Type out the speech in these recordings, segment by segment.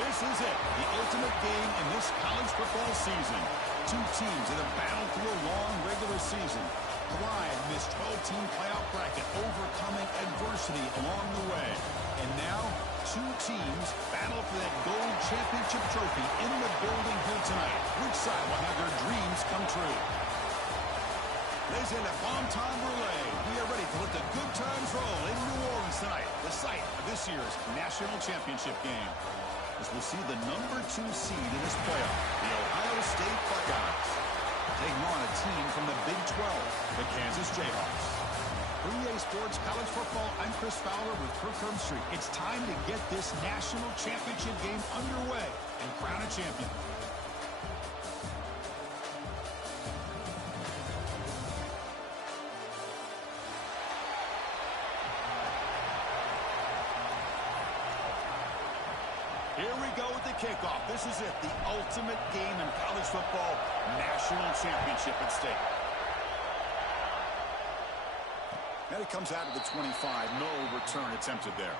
This is it, the ultimate game in this college football season. Two teams that have battled through a long regular season, thrived in this 12-team playoff bracket, overcoming adversity along the way. And now, two teams battle for that gold championship trophy in the building here tonight. Which side will have their dreams come true? Ladies and gentlemen, bon temps brulee. We are ready to let the good times roll in New Orleans tonight, the site of this year's national championship game. As we'll see the number 2 seed in this playoff, the Ohio State Buckeyes, taking on a team from the Big 12, the Kansas Jayhawks. For EA Sports College Football, I'm Chris Fowler with Kirk Herbstreit. It's time to get this national championship game underway and crown a champion. Here we go with the kickoff. This is it, the ultimate game in college football, national championship at stake. And it comes out of the 25. No return attempted there.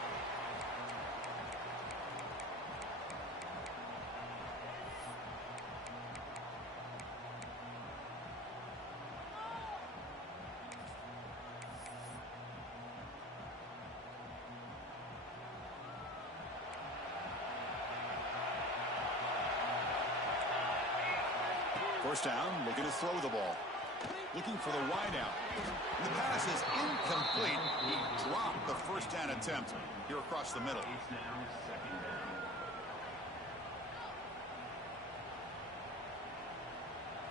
First down, looking to throw the ball. Looking for the wide out. The pass is incomplete. He dropped the first down attempt here across the middle.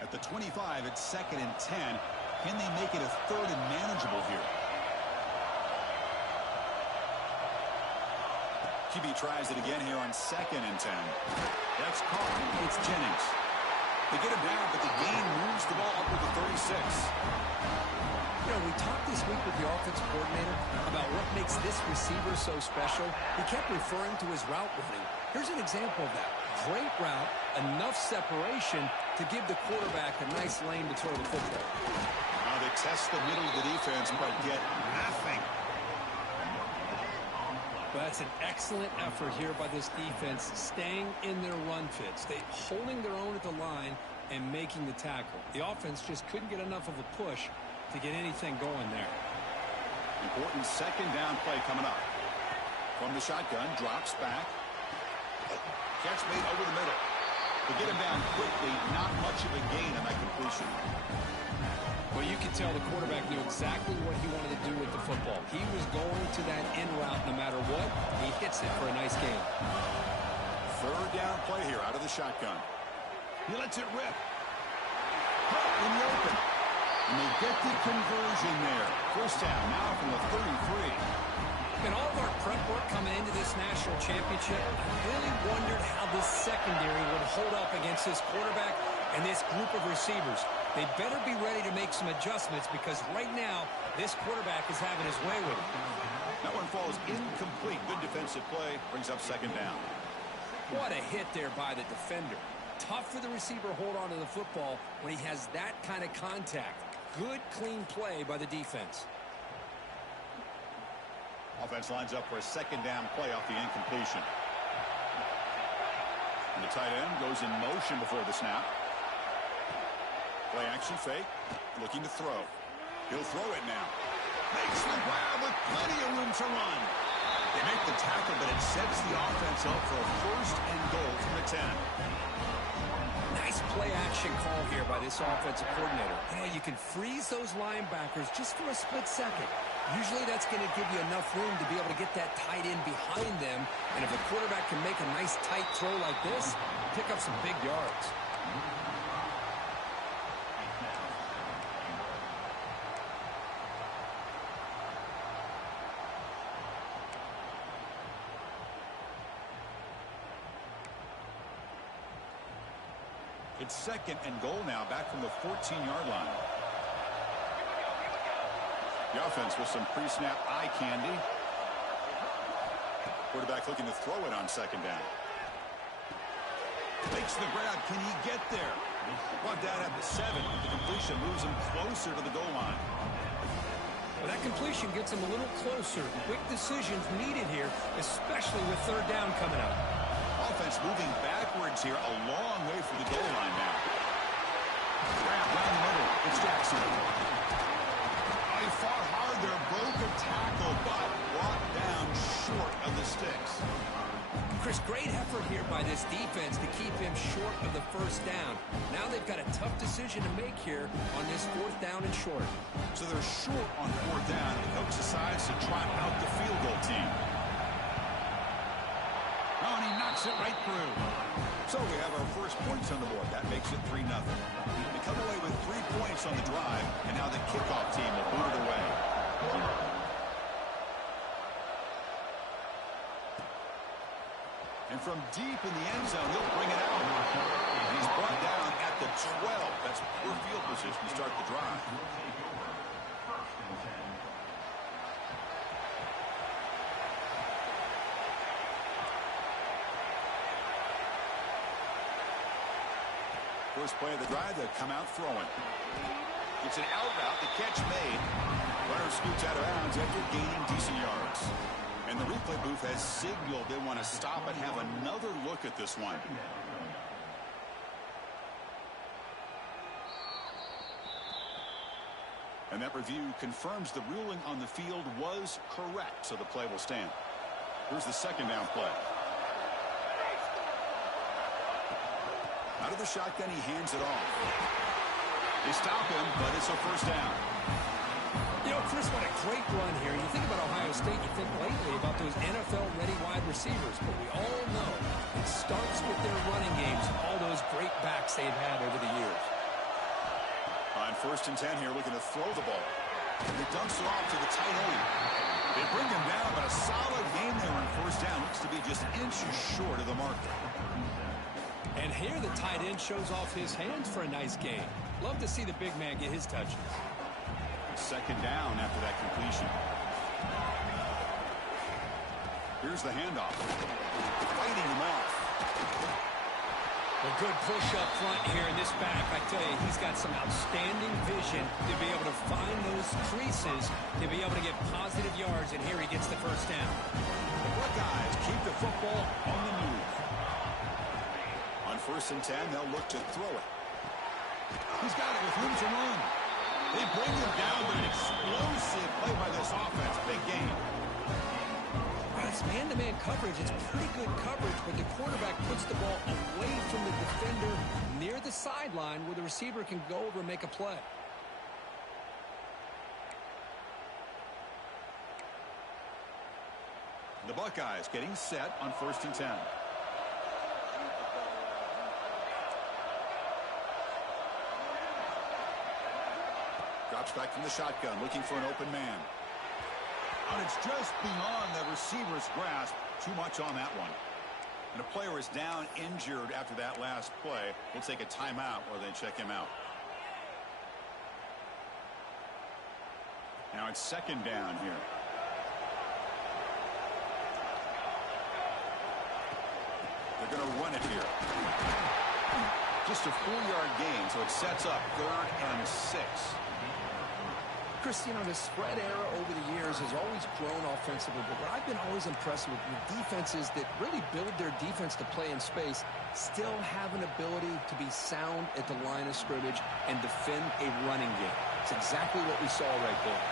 At the 25, it's 2nd and 10. Can they make it a 3rd and manageable here? QB tries it again here on 2nd and 10. That's caught. It's Jennings. They get him down, but the gain moves the ball up to the 36. You know, we talked this week with the offensive coordinator about what makes this receiver so special. He kept referring to his route running. Here's an example of that. Great route, enough separation to give the quarterback a nice lane to throw the football. Now they test the middle of the defense, but get nothing. Well, that's an excellent effort here by this defense, staying in their run fits. They holding their own at the line and making the tackle. The offense just couldn't get enough of a push to get anything going there. Important 2nd down play coming up. From the shotgun, drops back. Catch made over the middle. They get him down quickly, not much of a gain on that completion. Well, you can tell the quarterback knew exactly what he wanted to do with the football. He was going to that in route no matter what. He hits it for a nice gain. 3rd down play here out of the shotgun. He lets it rip. Caught in the open. And they get the conversion there. First down now from the 33. In all of our prep work coming into this national championship, I really wondered how this secondary would hold up against this quarterback and this group of receivers. They better be ready to make some adjustments because right now, this quarterback is having his way with it. That one falls incomplete. Good defensive play. Brings up 2nd down. What a hit there by the defender. Tough for the receiver to hold on to the football when he has that kind of contact. Good, clean play by the defense. Offense lines up for a 2nd down play off the incompletion. And the tight end goes in motion before the snap. Play action fake. Looking to throw. He'll throw it now. Makes the grab with plenty of room to run. They make the tackle, but it sets the offense up for a 1st and goal from the 10. Nice play action call here by this offensive coordinator. You know, you can freeze those linebackers just for a split second. Usually that's going to give you enough room to be able to get that tight end behind them. And if a quarterback can make a nice tight throw like this, pick up some big yards. It's 2nd and goal now, back from the 14-yard line. The offense with some pre-snap eye candy. Quarterback looking to throw it on 2nd down. Makes the grab. Can he get there? Brought down at the 7. The completion moves him closer to the goal line. Well, that completion gets him a little closer. Quick decisions needed here, especially with 3rd down coming up. offense moving backwards here, a long way from the goal line now. Grab down the middle. It's Jackson. Oh, he fought hard there, broke a tackle, but brought down short of the sticks. Chris, great effort here by this defense to keep him short of the first down. Now they've got a tough decision to make here on this 4th down and short. So they're short on 4th down, and the coach decides to trot out the field goal team. Oh, and he knocks it right through. So we have our first points on the board. That makes it 3-0. They come away with 3 points on the drive, and now the kickoff team will boot it away. And from deep in the end zone, he'll bring it out. And he's brought down at the 12. That's poor field position to start the drive. First play of the drive, they'll come out throwing. It's an out route, the catch made. Runner scoots out of bounds after gaining decent yards. And the replay booth has signaled they want to stop and have another look at this one. And that review confirms the ruling on the field was correct, so the play will stand. Here's the second down play. Out of the shotgun, he hands it off. They stop him, but it's a first down. You know, Chris, what a great run here. You think about Ohio State, you think lately about those NFL-ready wide receivers, but we all know it starts with their running games, all those great backs they've had over the years. On 1st and 10 here, looking to throw the ball. And he dumps it off to the tight end. They bring him down, but a solid game there on 1st down. Looks to be just inches short of the marker. And here the tight end shows off his hands for a nice game. Love to see the big man get his touches. Second down after that completion. Here's the handoff. Fighting him off. A good push up front here in this back. I tell you, he's got some outstanding vision to be able to find those creases, to be able to get positive yards, and here he gets the first down. The Buckeyes keep the football on the move. On 1st and 10, they'll look to throw it. He's got it with room to run. They bring him down, but an explosive play by this offense. Big game. It's man-to-man coverage. It's pretty good coverage, but the quarterback puts the ball away from the defender near the sideline where the receiver can go over and make a play. The Buckeyes getting set on 1st and 10. Drops back from the shotgun, looking for an open man. And it's just beyond the receiver's grasp. Too much on that one. And a player is down injured after that last play. We'll take a timeout or they check him out. Now it's 2nd down here. They're going to run it here. Just a 4-yard gain, so it sets up 3rd and 6. Chris, you know, the spread era over the years has always grown offensively, but what I've been always impressed with defenses that really build their defense to play in space still have an ability to be sound at the line of scrimmage and defend a running game. It's exactly what we saw right there.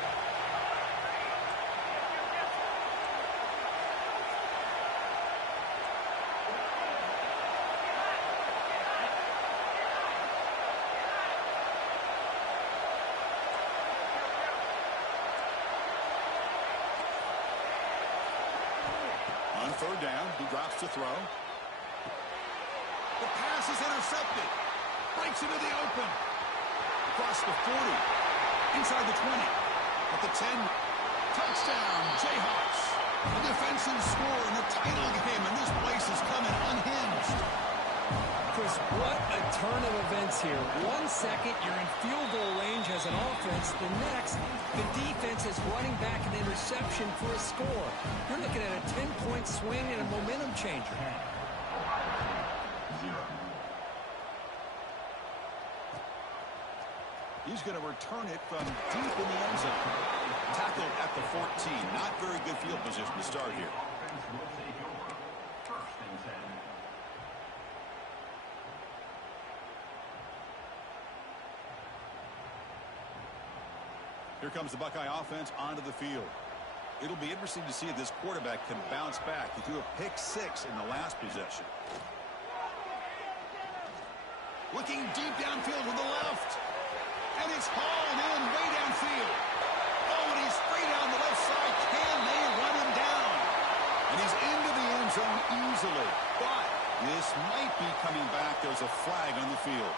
On 3rd down, he drops to throw. The pass is intercepted. Breaks into the open. Across the 40. Inside the 20. At the 10. Touchdown, Jayhawks. A defensive score in the title game, and this place is coming unhinged. Chris, what a turn of events here. 1 second, you're in field goal range as an offense. The next, the defense is running back an interception for a score. You're looking at a 10-point swing and a momentum changer. He's going to return it from deep in the end zone. Tackled at the 14. Not very good field position to start here. Here comes the Buckeye offense onto the field. It'll be interesting to see if this quarterback can bounce back. He threw a pick-6 in the last possession. Looking deep downfield with the left. And it's hauled in way downfield. Oh, and he's free down the left side. Can they run him down? And he's into the end zone easily. But this might be coming back. There's a flag on the field.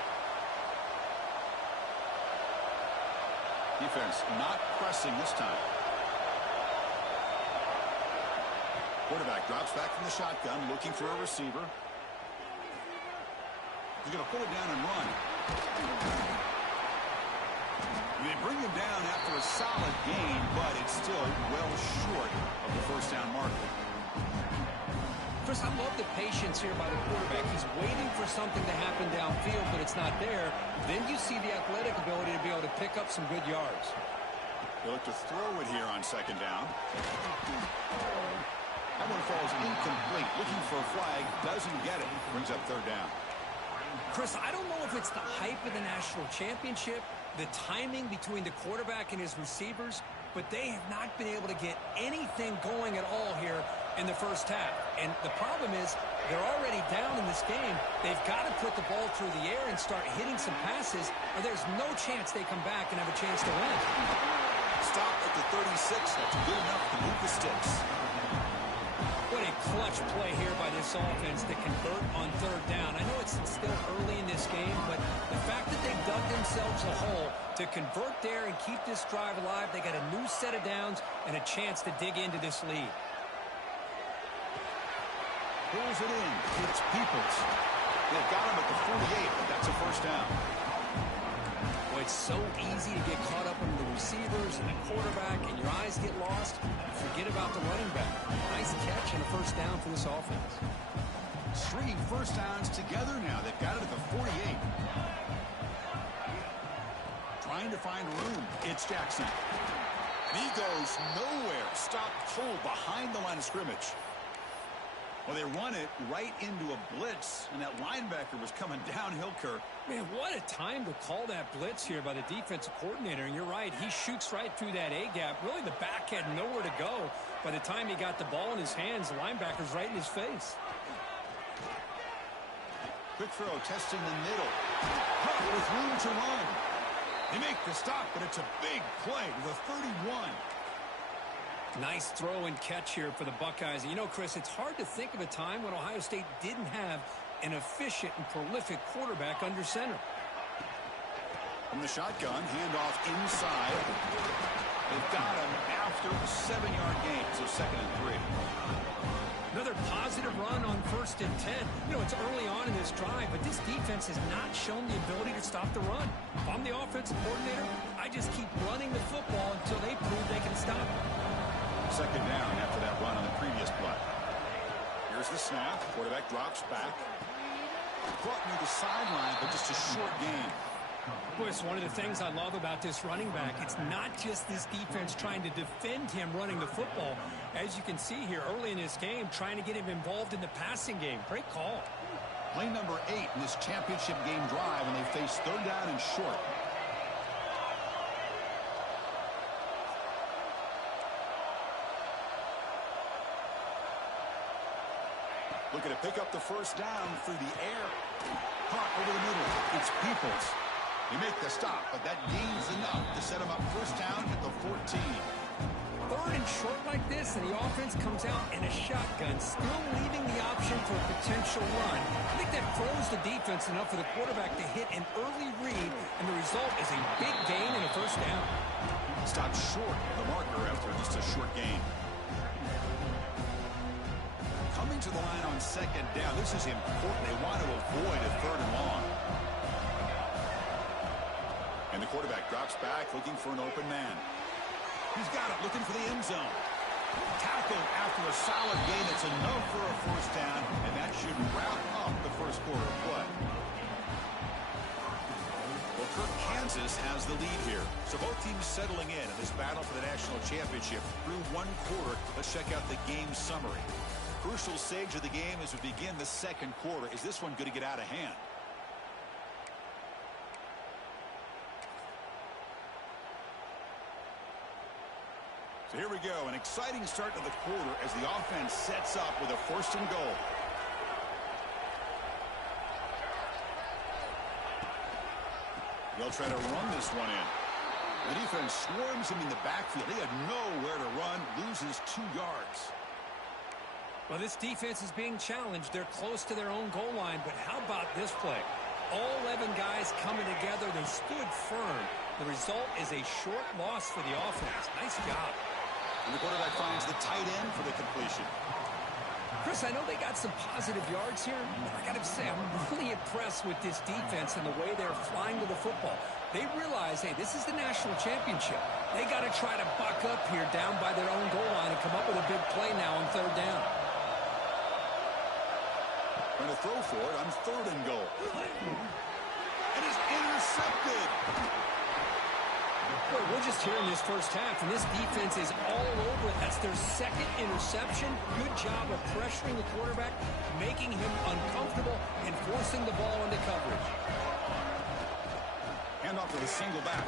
Defense not pressing this time. Quarterback drops back from the shotgun, looking for a receiver. He's going to pull it down and run. They bring him down after a solid gain, but it's still well short of the first down marker. Chris, I love the patience here by the quarterback. He's waiting for something to happen downfield, but it's not there. Then you see the athletic ability to be able to pick up some good yards. They look to throw it here on second down. That one falls incomplete. Looking for a flag. Doesn't get it. Brings up third down. Chris, I don't know if it's the hype of the national championship, the timing between the quarterback and his receivers, but they have not been able to get anything going at all here in the first half. And the problem is they're already down in this game. They've got to put the ball through the air and start hitting some passes, or there's no chance they come back and have a chance to win. Stop at the 36. That's good enough to move the sticks. What a clutch play here by this offense to convert on third down. I know it's still early in this game, but the fact that they dug themselves a hole to convert there and keep this drive alive, they got a new set of downs and a chance to dig into this lead. Pulls it in. It's Peoples. They've got him at the 48, but that's a first down. Well, it's so easy to get caught up in the receivers and the quarterback, and your eyes get lost. Forget about the running back. Nice catch and a first down for this offense. 3 first downs together now. They've got it at the 48. Trying to find room. It's Jackson. And he goes nowhere. Stopped cold behind the line of scrimmage. Well, they run it right into a blitz, and that linebacker was coming downhill, Kirk. Man, what a time to call that blitz here by the defensive coordinator. And you're right, he shoots right through that A-gap. Really, the back had nowhere to go. By the time he got the ball in his hands, the linebacker's right in his face. Quick throw, testing the middle. Hunt with room to run. They make the stop, but it's a big play to the 31. Nice throw and catch here for the Buckeyes. And you know, Chris, it's hard to think of a time when Ohio State didn't have an efficient and prolific quarterback under center. From the shotgun, handoff inside. They've got him after a 7-yard gain, so 2nd and 3. Another positive run on 1st and 10. You know, it's early on in this drive, but this defense has not shown the ability to stop the run. If I'm the offensive coordinator, I just keep running the football until they prove they can stop it. 2nd down after that run on the previous play. Here's the snap. Quarterback drops back. Caught near the sideline, but just a short gain. Boy, it's one of the things I love about this running back. It's not just this defense trying to defend him running the football. As you can see here early in this game, trying to get him involved in the passing game. Great call. Play number 8 in this championship game drive, and they face 3rd down and short. Looking to pick up the first down through the air. Caught over the middle. It's Peoples. They make the stop, but that gains enough to set him up first down at the 14. 3rd and short like this, and the offense comes out in a shotgun, still leaving the option for a potential run. I think that froze the defense enough for the quarterback to hit an early read, and the result is a big gain and a first down. Stopped short of the marker after just a short gain. Coming to the line on 2nd down. This is important. They want to avoid a 3rd and long. And the quarterback drops back, looking for an open man. He's got it, looking for the end zone. Tackled after a solid gain. It's enough for a first down, and that should wrap up the first quarter of play. Well, Kirk, Kansas has the lead here. So both teams settling in this battle for the national championship through 1 quarter. Let's check out the game summary. Crucial stage of the game as we begin the 2nd quarter. Is this one going to get out of hand? Here we go, an exciting start to the quarter as the offense sets up with a 1st and goal. They'll try to run this one in. The defense swarms him in the backfield. He had nowhere to run, loses 2 yards. Well, this defense is being challenged. They're close to their own goal line, but how about this play? All 11 guys coming together. They stood firm. The result is a short loss for the offense. Nice job. And the quarterback finds the tight end for the completion. Chris, I know they got some positive yards here, but I got to say, I'm really impressed with this defense and the way they're flying to the football. They realize, hey, this is the national championship. They got to try to buck up here down by their own goal line and come up with a big play now on 3rd down. Trying to throw for it on 3rd and goal. And it's intercepted. Well, we're just here in this first half, and this defense is all over it. That's their 2nd interception. Good job of pressuring the quarterback, making him uncomfortable, and forcing the ball into coverage. Hand off to the single back.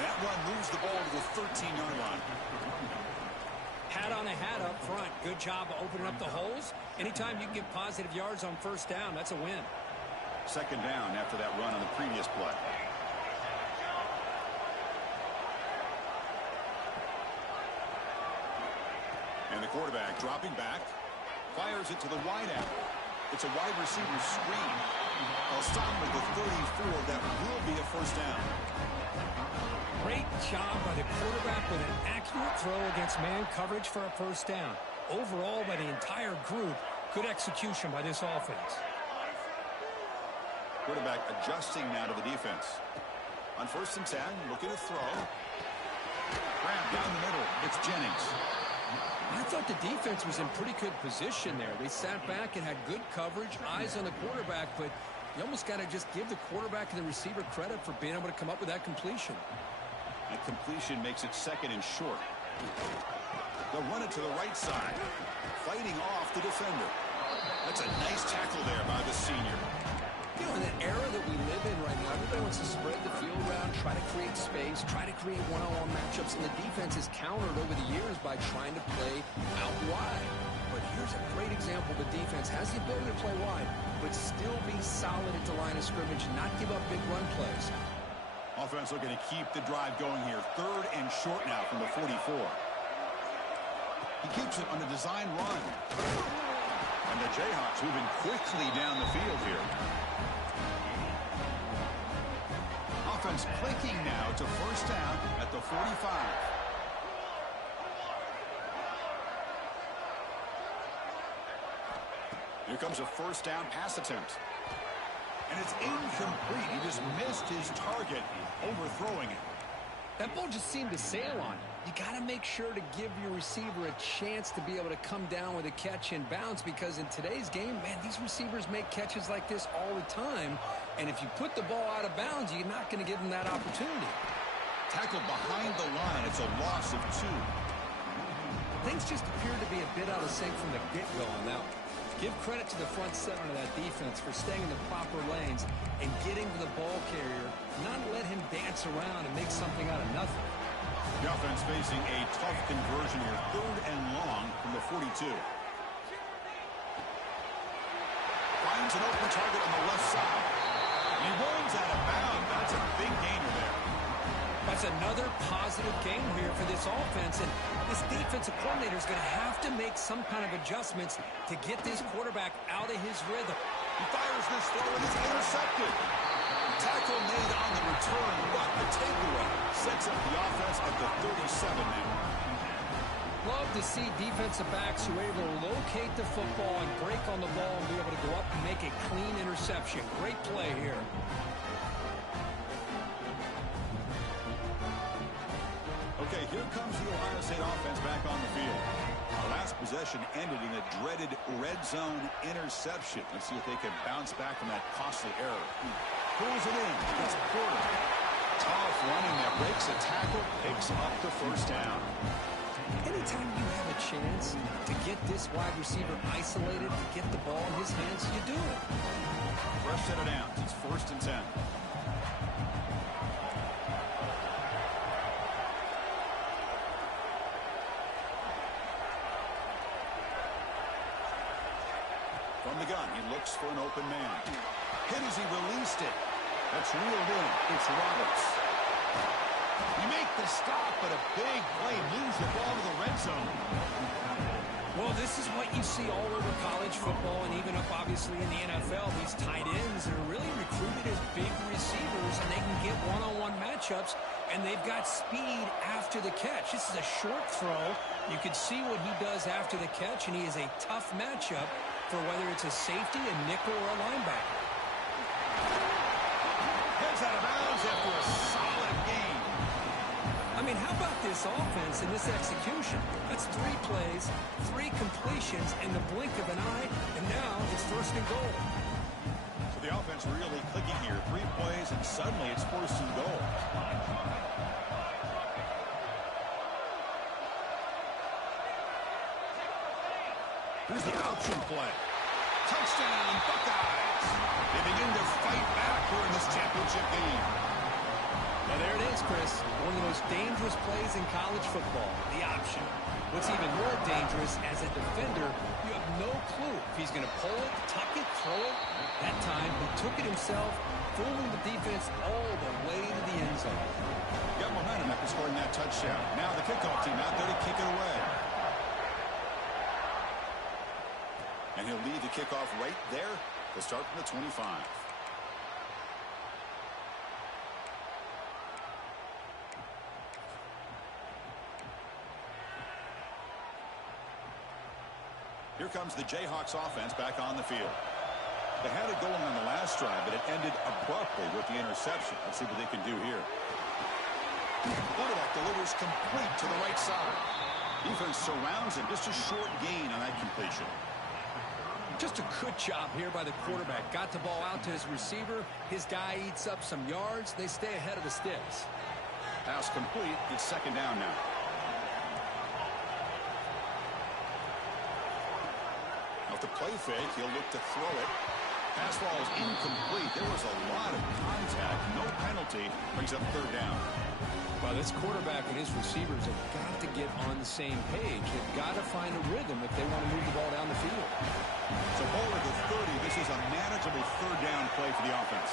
And that run moves the ball to the 13-yard line. Hat on a hat up front. Good job of opening up the holes. Anytime you can get positive yards on 1st down, that's a win. 2nd down after that run on the previous play. And the quarterback dropping back, fires it to the wideout. It's a wide receiver screen. They'll stop with the 34. That will be a 1st down. Great job by the quarterback with an accurate throw against man coverage for a 1st down. Overall, by the entire group, good execution by this offense. Quarterback adjusting now to the defense. On 1st and 10, looking to throw. Grab down the middle. It's Jennings. I thought the defense was in pretty good position there. They sat back and had good coverage, eyes on the quarterback, but you almost got to just give the quarterback and the receiver credit for being able to come up with that completion. That completion makes it 2nd and short. They'll run it to the right side, fighting off the defender. That's a nice tackle there by the senior. You know, in the era that we live in right now, everybody wants to spread the field around, try to create space, try to create one-on-one matchups, and the defense has countered over the years by trying to play out wide. But here's a great example. The defense has the ability to play wide, but still be solid at the line of scrimmage, not give up big run plays. Offense looking to keep the drive going here. 3rd and short now from the 44. He keeps it on a design run. And the Jayhawks moving quickly down the field here. Offense clicking now to 1st down at the 45. Here comes a 1st down pass attempt. And it's incomplete. He just missed his target, overthrowing it. That ball just seemed to sail on it. You got to make sure to give your receiver a chance to be able to come down with a catch and bounce, because in today's game, man, these receivers make catches like this all the time. And if you put the ball out of bounds, you're not going to give them that opportunity. Tackled behind the line. It's a loss of 2. Things just appear to be a bit out of sync from the get-go on that one. Give credit to the front seven of that defense for staying in the proper lanes and getting to the ball carrier, not let him dance around and make something out of nothing. The offense facing a tough conversion here. 3rd and long from the 42. Finds an open target on the left side. And he runs out of bounds. That's a big gainer there. That's another positive game here for this offense, and this defensive coordinator is going to have to make some kind of adjustments to get this quarterback out of his rhythm. He fires this throw, and it's intercepted. Tackle made on the return, but a takeaway sets up the offense at the 37 now. Love to see defensive backs who are able to locate the football and break on the ball and be able to go up and make a clean interception. Great play here. Okay, here comes the Ohio State offense back on the field. Our last possession ended in a dreaded red zone interception. Let's see if they can bounce back from that costly error. Pulls it in. It's Porter. Tough running there. Breaks a tackle. Picks up the 1st down. Anytime you have a chance to get this wide receiver isolated, to get the ball in his hands, you do it. Fresh set of downs. It's 1st and 10. From the gun, he looks for an open man. Hit as he released it. That's reeled in. It's Roberts. You make the stop, but a big play moves the ball to the red zone. Well, this is what you see all over college football and even up, obviously, in the NFL. These tight ends are really recruited as big receivers, and they can get one-on-one matchups, and they've got speed after the catch. This is a short throw. You can see what he does after the catch, and he is a tough matchup for whether it's a safety, a nickel, or a linebacker. Heads out of bounds after a solid game. I mean, how about this offense and this execution? That's 3 plays, 3 completions in the blink of an eye, and now it's first and goal. So the offense really clicking here. 3 plays, and suddenly it's first and goal. Here's the option play. Touchdown, Buckeyes. They begin to fight back here in this championship game. Well, there it is, Chris. One of the most dangerous plays in college football, the option. What's even more dangerous, as a defender, you have no clue if he's going to pull it, tuck it, throw it. That time, he took it himself, fooling the defense all the way to the end zone. Got momentum after scoring that touchdown. Now the kickoff team out there to kick it away. And he'll lead the kickoff right there to start from the 25. Here comes the Jayhawks offense back on the field. They had it going on the last drive, but it ended abruptly with the interception. Let's see what they can do here. Quarterback delivers complete to the right side. Defense surrounds him. Just a short gain on that completion. Just a good job here by the quarterback. Got the ball out to his receiver. His guy eats up some yards. They stay ahead of the sticks. Pass complete. It's second down now. Off the play fake, he'll look to throw it. Pass ball is incomplete. There was a lot of contact. No penalty. Brings up third down. Well, this quarterback and his receivers have got to get on the same page. They've got to find a rhythm if they want to move the ball down the field. So ball at the 30. This is a manageable third down play for the offense.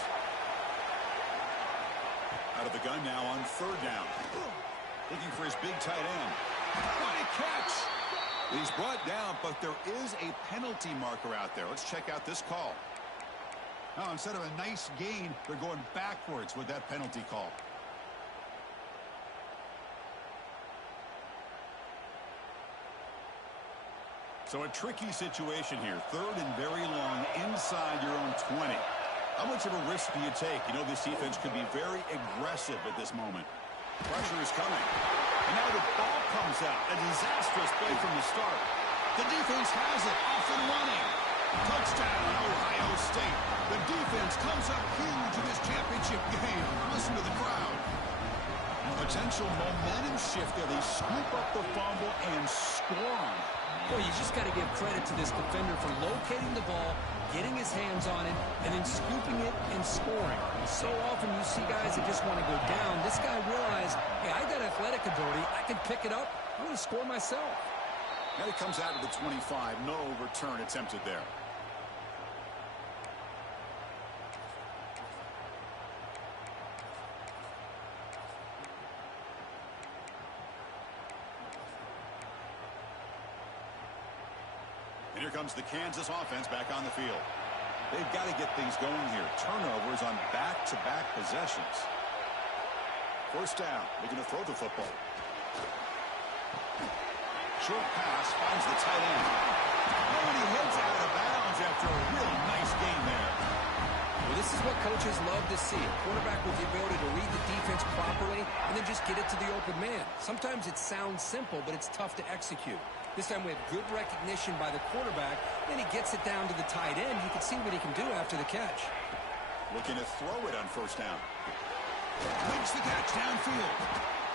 Out of the gun now on third down. Looking for his big tight end. What a catch! He's brought down, but there is a penalty marker out there. Let's check out this call. Now, instead of a nice gain, they're going backwards with that penalty call. So a tricky situation here. Third and very long inside your own 20. How much of a risk do you take? You know this defense could be very aggressive at this moment. Pressure is coming. And now the ball comes out. A disastrous play from the start. The defense has it. Off and running. Touchdown, Ohio State. The defense comes up huge in this championship game. Listen to the crowd. Potential momentum shift there. They scoop up the fumble and score on it. Boy, you just got to give credit to this defender for locating the ball, getting his hands on it, and then scooping it and scoring. So often you see guys that just want to go down. This guy realized, hey, I got athletic ability. I can pick it up. I'm going to score myself. And it comes out of the 25. No return attempted there. And here comes the Kansas offense back on the field. They've got to get things going here. Turnovers on back-to-back possessions. First down. They're going to throw the football. Short pass finds the tight end. Oh, and he heads out of bounds after a really nice game there. Well, this is what coaches love to see. A quarterback with the ability to read the defense properly and then just get it to the open man. Sometimes it sounds simple, but it's tough to execute. This time we have good recognition by the quarterback. Then he gets it down to the tight end. You can see what he can do after the catch. Looking to throw it on first down. Makes the catch downfield.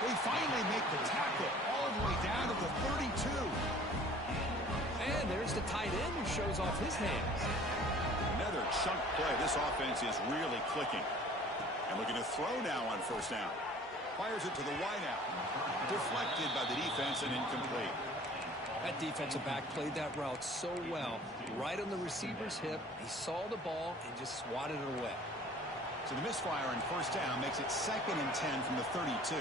They finally make the tackle all the way down to the 32. And there's the tight end who shows off his hands. Another chunk play. This offense is really clicking. And looking to throw now on first down. Fires it to the wideout. Deflected by the defense and incomplete. That defensive back played that route so well. Right on the receiver's hip. He saw the ball and just swatted it away. So the misfire on first down makes it 2nd and 10 from the 32.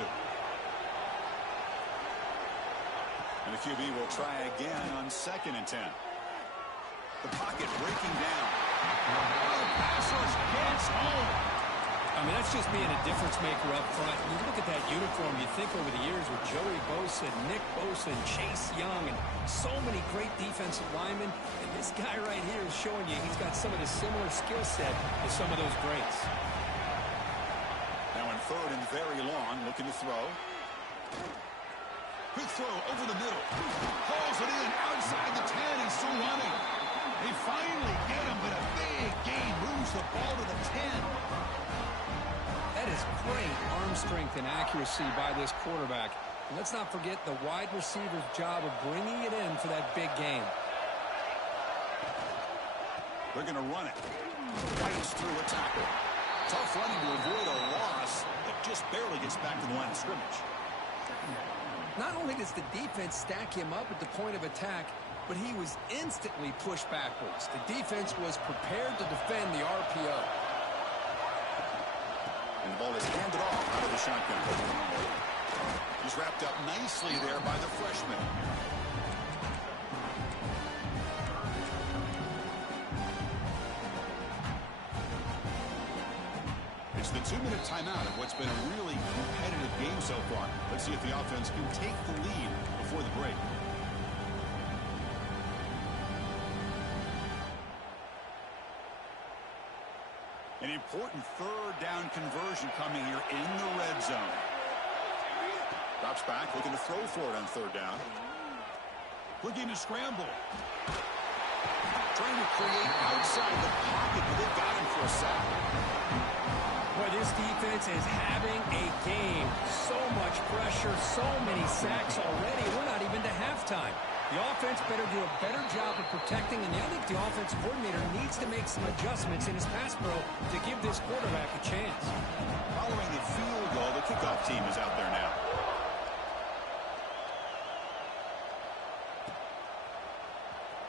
And the QB will try again on 2nd and 10. The pocket breaking down. Oh, pass rush gets home. I mean, that's just being a difference maker up front. You look at that uniform, you think over the years with Joey Bosa, Nick Bosa, and Chase Young, and so many great defensive linemen. And this guy right here is showing you he's got some of the similar skill set as some of those greats. Now on 3rd and very long, looking to throw. Quick throw over the middle. Pulls it in outside the 10. He's still running. They finally get him, but a big gain moves the ball to the 10. That is great arm strength and accuracy by this quarterback. And let's not forget the wide receiver's job of bringing it in for that big game. They're going to run it. Fights through a tackle. Tough running to avoid a loss, but just barely gets back to the line of scrimmage. Not only does the defense stack him up at the point of attack, but he was instantly pushed backwards. The defense was prepared to defend the RPO. And the ball is handed off out of the shotgun. He's wrapped up nicely there by the freshman. It's the 2-minute timeout of what's been a really competitive game so far. Let's see if the offense can take the lead before the break. An important 3rd down conversion coming here in the red zone. Drops back, looking to throw for it on 3rd down. Looking to scramble. Trying to create outside the pocket, but they've got him for a sack. Boy, this defense is having a game. So much pressure, so many sacks already. We're not even to halftime. The offense better do a better job of protecting, and I think the offensive coordinator needs to make some adjustments in his pass pro to give this quarterback a chance. Following the field goal, the kickoff team is out there now.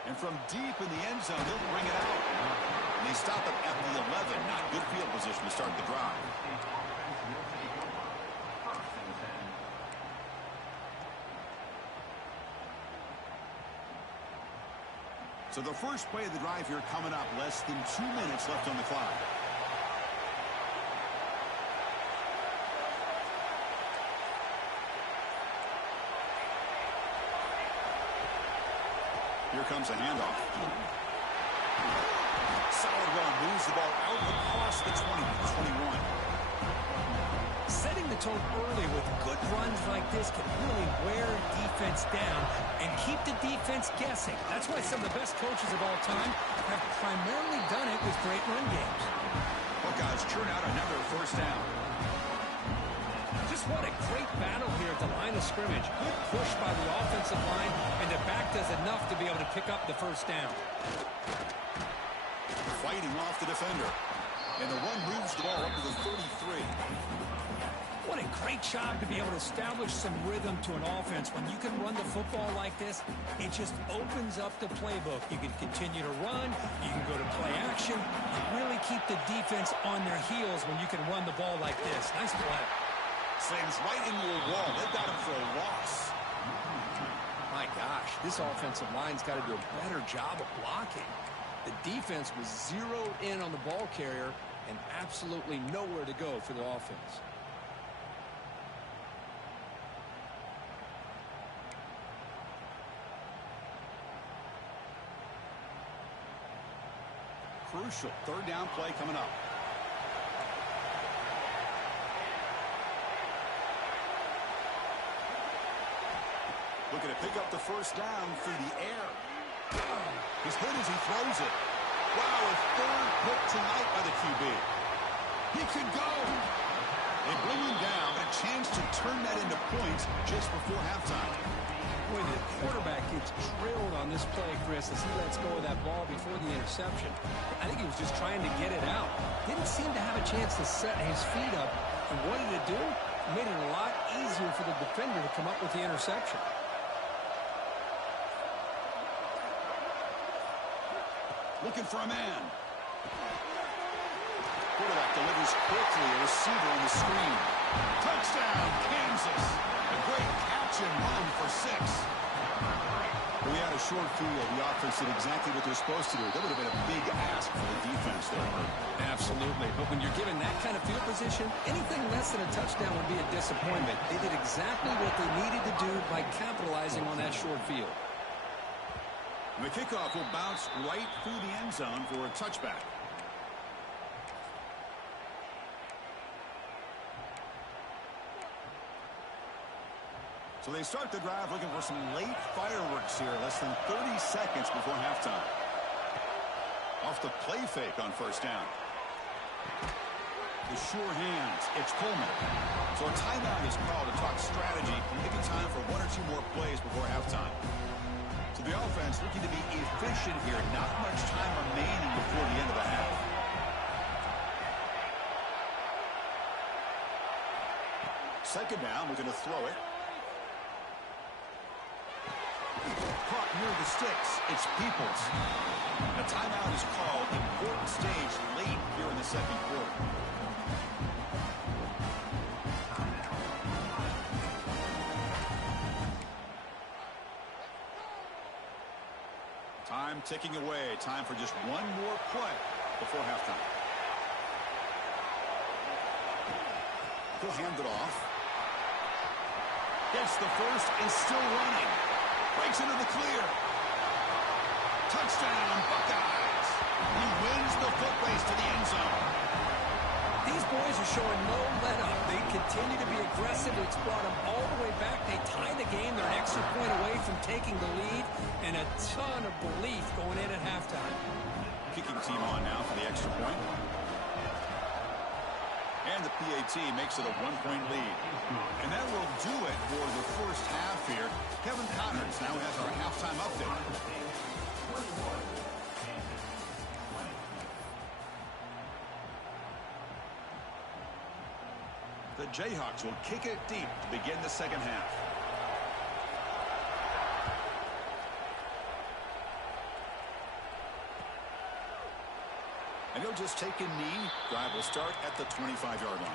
And from deep in the end zone, they'll bring it out. And they stop it at the 11. Not good field position to start the drive. So the first play of the drive here coming up. Less than 2 minutes left on the clock. Here comes a handoff. Solid run. Moves the ball out across the 20-21. Setting the tone early with good runs like this can really wear defense down and keep the defense guessing. That's why some of the best coaches of all time have primarily done it with great run games. Buckeyes churn out another 1st down. Just what a great battle here at the line of scrimmage. Good push by the offensive line, and the back does enough to be able to pick up the 1st down. Fighting off the defender. And the run moves the ball up to the 33. What a great job to be able to establish some rhythm to an offense. When you can run the football like this, it just opens up the playbook. You can continue to run. You can go to play action. You really keep the defense on their heels when you can run the ball like this. Nice play. Slams right into a wall. They've got him for a loss. My gosh, this offensive line's got to do a better job of blocking. The defense was zeroed in on the ball carrier and absolutely nowhere to go for the offense. Crucial 3rd down play coming up. Looking to pick up the 1st down through the air. He's hit as he throws it. Wow, a 3rd pick tonight by the QB. He could go. They bring him down, but a chance to turn that into points just before halftime. Boy, the quarterback gets drilled on this play, Chris, as he lets go of that ball before the interception. I think he was just trying to get it out. Didn't seem to have a chance to set his feet up. And what did it do? It made it a lot easier for the defender to come up with the interception. Looking for a man. Quarterback delivers quickly. A receiver on the screen. Touchdown, Kansas. A great catch and run for 6. We had a short field. The offense did exactly what they're supposed to do. That would have been a big ask for the defense there. Absolutely. But when you're given that kind of field position, anything less than a touchdown would be a disappointment. They did exactly what they needed to do by capitalizing on that short field. And the kickoff will bounce right through the end zone for a touchback. So they start the drive looking for some late fireworks here, less than 30 seconds before halftime. Off the play fake on first down. The sure hands. It's Coleman. So a timeout is called to talk strategy. Maybe time for 1 or 2 more plays before halftime. So the offense looking to be efficient here. Not much time remaining before the end of the half. Second down, we're going to throw it. Caught near the sticks. It's Peoples. A timeout is called. Important stage late here in the second quarter. Time ticking away. Time for just 1 more play before halftime. He'll hand it off. Gets the first and still running. Breaks into the clear. Touchdown, Buckeyes. He wins the foot race to the end zone. These boys are showing no let-up. They continue to be aggressive. It's brought them all the way back. They tie the game. They're an extra point away from taking the lead, and a ton of belief going in at halftime. Kicking team on now for the extra point. And the PAT makes it a 1-point lead. And that will do it for the first half here. Kevin Connors now has our halftime update. The Jayhawks will kick it deep to begin the second half. And he'll just take a knee. Drive will start at the 25-yard line.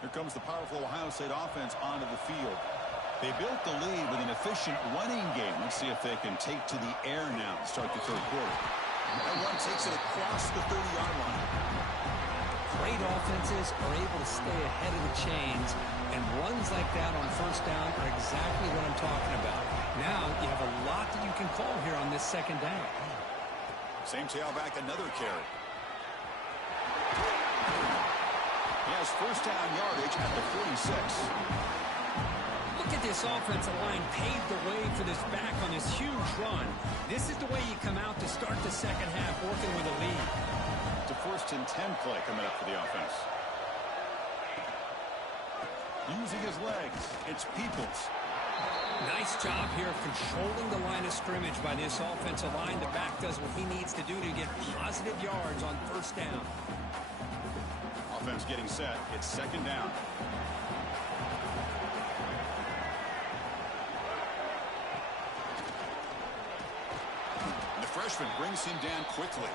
Here comes the powerful Ohio State offense onto the field. They built the lead with an efficient running game. Let's see if they can take to the air now to start the third quarter. That one takes it across the 30-yard line. Great offenses are able to stay ahead of the chains, and runs like that on first down are exactly what I'm talking about. Now you have a lot that you can call here on this second down. Same tailback, another carry. He has first down yardage at the 46. Look at this offensive line paved the way for this back on this huge run. This is the way you come out to start the second half working with a lead. To first and 10 play coming up for the offense. Using his legs, it's Peoples. Nice job here of controlling the line of scrimmage by this offensive line. The back does what he needs to do to get positive yards on first down. Offense getting set. It's second down. The freshman brings him down quickly.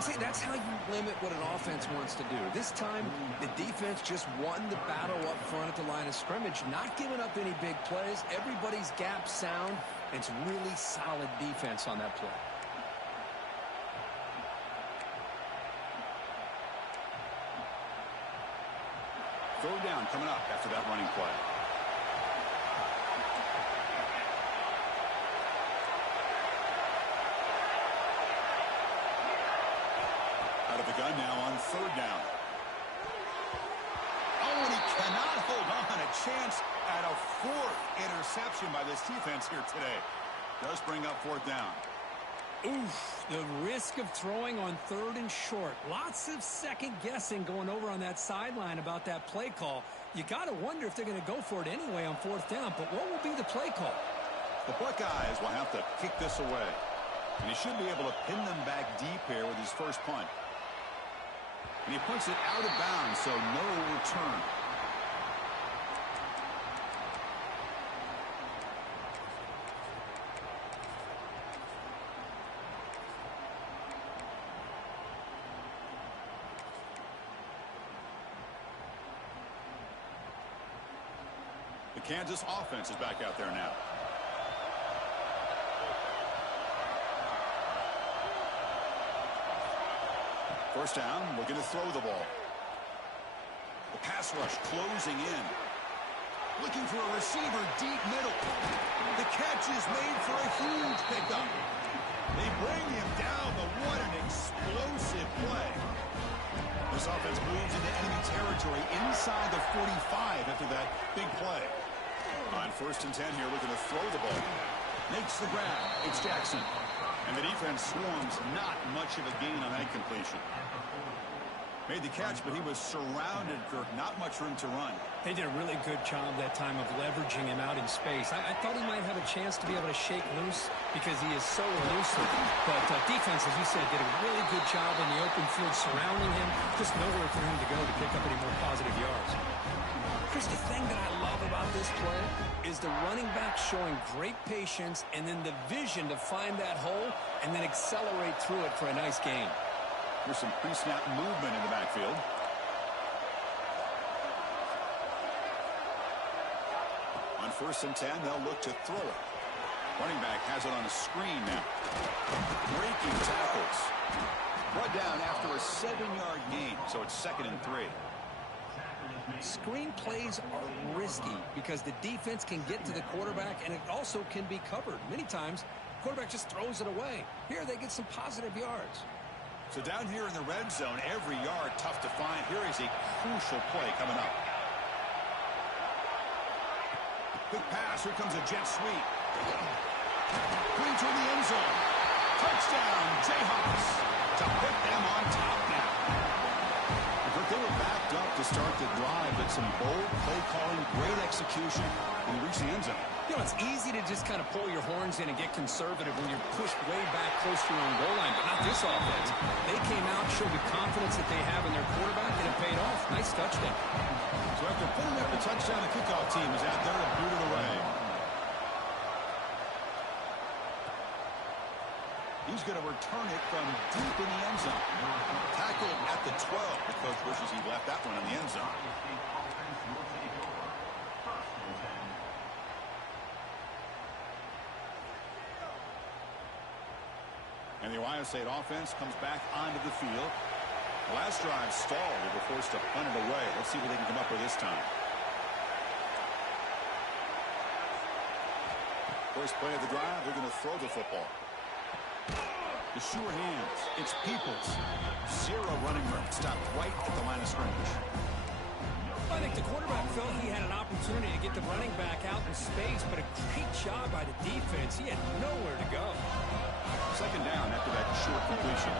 See, that's how you limit what an offense wants to do. This time, the defense just won the battle up front at the line of scrimmage, not giving up any big plays. Everybody's gap sound. It's really solid defense on that play. Third down coming up after that running play. Out of the gun now on third down. Oh, and he cannot hold on. A chance at a fourth interception by this defense here today. Does bring up fourth down. Oof, the risk of throwing on third and short. Lots of second guessing going over on that sideline about that play call. You got to wonder if they're going to go for it anyway on fourth down, but what will be the play call? The Buckeyes will have to kick this away. And he should be able to pin them back deep here with his first punt. And he puts it out of bounds, so no return. The Kansas offense is back out there now. First down, looking to throw the ball. The pass rush closing in. Looking for a receiver deep middle. The catch is made for a huge pickup. They bring him down, but what an explosive play. This offense moves into enemy territory inside the 45 after that big play. On 1st and 10 here, looking to throw the ball. Makes the grab. It's Jackson. And the defense swarms. Not much of a gain on that completion. Made the catch, but he was surrounded, Kirk. Not much room to run. They did a really good job that time of leveraging him out in space. I thought he might have a chance to be able to shake loose because he is so elusive. But defense, as you said, did a really good job in the open field surrounding him. Just nowhere for him to go to pick up any more positive yards. Chris, the thing that I love about this play is the running back showing great patience and then the vision to find that hole and then accelerate through it for a nice gain. Here's some pre-snap movement in the backfield. On 1st and 10, they'll look to throw it. Running back has it on a screen now. Breaking tackles. Brought down after a 7-yard gain, so it's 2nd and 3. Screen plays are risky because the defense can get to the quarterback and it also can be covered. Many times, the quarterback just throws it away. Here they get some positive yards. So down here in the red zone, every yard tough to find. Here is a crucial play coming up. Quick pass. Here comes a jet sweep. Going toward the end zone. Touchdown, Jayhawks. To put them on top now. But they were backed up to start the drive, but some bold play calling, great execution, and they reached the end zone. You know, it's easy to just kind of pull your horns in and get conservative when you're pushed way back close to your own goal line, but not this offense. They came out, showed the confidence that they have in their quarterback, and it paid off. Nice touchdown. So after putting up the touchdown, the kickoff team is out there to boot it away. He's going to return it from deep in the end zone. Tackled at the 12. The coach wishes he left that one in the end zone. And the Ohio State offense comes back onto the field. The last drive stalled. They were forced to punt it away. Let's see what they can come up with this time. First play of the drive, they're going to throw the football. The sure hands. It's Peoples. 0 running room. Stopped right at the line of scrimmage. I think the quarterback felt he had an opportunity to get the running back out in space, but a great job by the defense. He had nowhere to go. 2nd down after that short completion.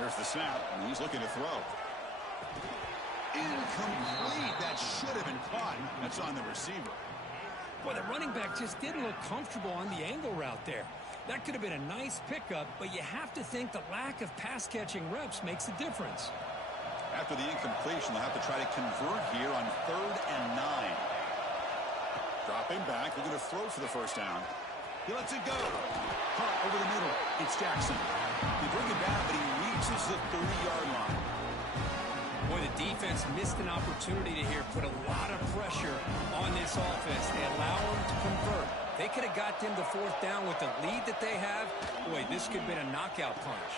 There's the snap, and he's looking to throw. Incomplete. That should have been caught. That's on the receiver. Boy, the running back just didn't look comfortable on the angle route there. That could have been a nice pickup, but you have to think the lack of pass-catching reps makes a difference. After the incompletion, they'll have to try to convert here on 3rd and 9. Dropping back, looking to throw for the first down. He lets it go. Caught over the middle. It's Jackson. They bring it down, but he reaches the 30-yard line. Boy, the defense missed an opportunity to here put a lot of pressure on this offense. They allow them to convert. They could have got them to 4th down with the lead that they have. Boy, this could have been a knockout punch.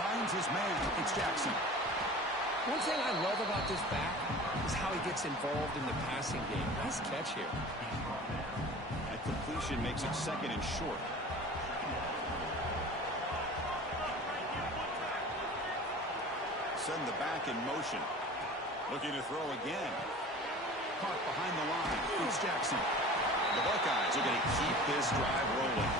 Finds his man. It's Jackson. One thing I love about this back is how he gets involved in the passing game. Nice catch here. That completion makes it 2nd and short. Send the back in motion. Looking to throw again. Caught behind the line. It's Jackson. The Buckeyes are going to keep this drive rolling.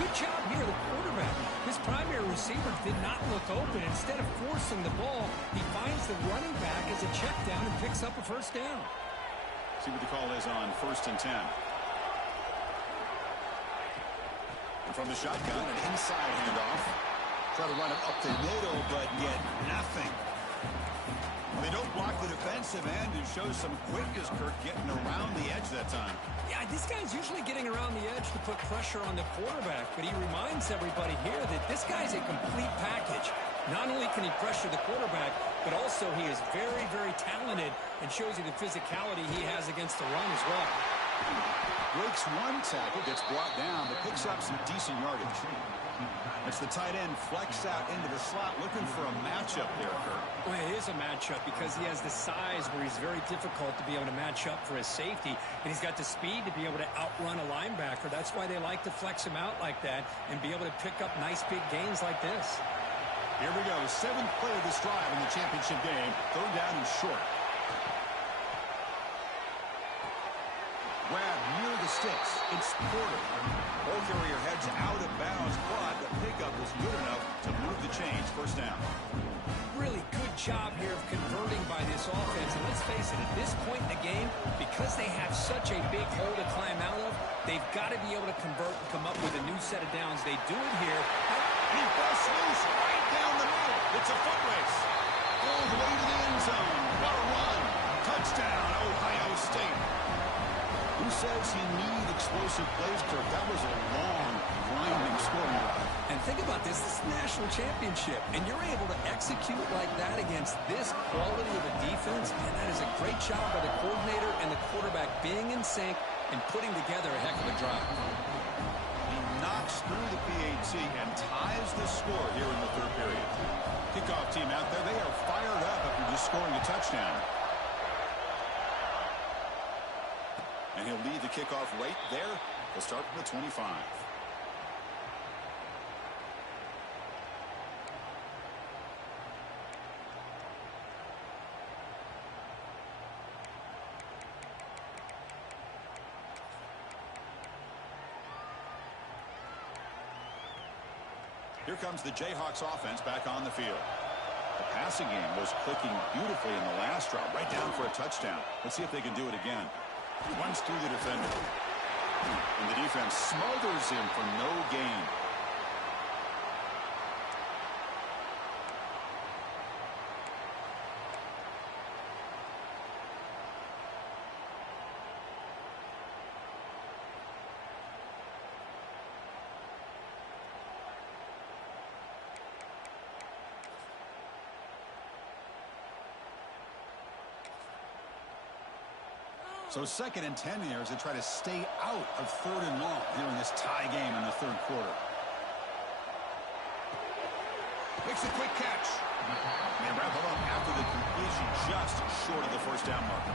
Good job here, the quarterback. His primary receiver did not look open. Instead of forcing the ball, he finds the running back as a check down and picks up a first down. See what the call is on 1st and 10. From the shotgun, an inside handoff. Try to run it up the middle, but get nothing. They don't block the defensive end and show some quickness, Kirk, getting around the edge that time. Yeah, this guy's usually getting around the edge to put pressure on the quarterback, but he reminds everybody here that this guy's a complete package. Not only can he pressure the quarterback, but also he is very, very talented and shows you the physicality he has against the run as well. Breaks one tackle, gets brought down, but picks up some decent yardage. It's the tight end flex out into the slot, looking for a matchup there, Kirk. Well, it is a matchup because he has the size where he's very difficult to be able to match up for his safety, and he's got the speed to be able to outrun a linebacker. That's why they like to flex him out like that and be able to pick up nice big gains like this. Here we go, 7th play of this drive in the championship game. 3rd down and short. Grab near the sticks. It's Porter. Ball carrier heads out of bounds, but the pickup is good enough to move the chains. 1st down. Really good job here of converting by this offense. And let's face it, at this point in the game, because they have such a big hole to climb out of, they've got to be able to convert and come up with a new set of downs. They do it here. He busts loose right down the middle. It's a foot race. All the way to the end zone. What a run. Touchdown, Ohio State. Who says you need explosive plays, Kirk? That was a long, grinding scoring drive. And think about this. This is the national championship, and you're able to execute like that against this quality of a defense, and that is a great job by the coordinator and the quarterback being in sync and putting together a heck of a drive. He knocks through the PAT and ties the score here in the 3rd period. Kickoff team out there. They are fired up after just scoring a touchdown. And he'll lead the kickoff right there. He'll start from the 25. Here comes the Jayhawks offense back on the field. The passing game was clicking beautifully in the last drive, right down for a touchdown. Let's see if they can do it again. Runs through the defender. And the defense smothers him for no gain. So 2nd and 10 here as they try to stay out of 3rd and long here in this tie game in the 3rd quarter. Makes a quick catch. They wrap it up after the completion just short of the 1st down marker.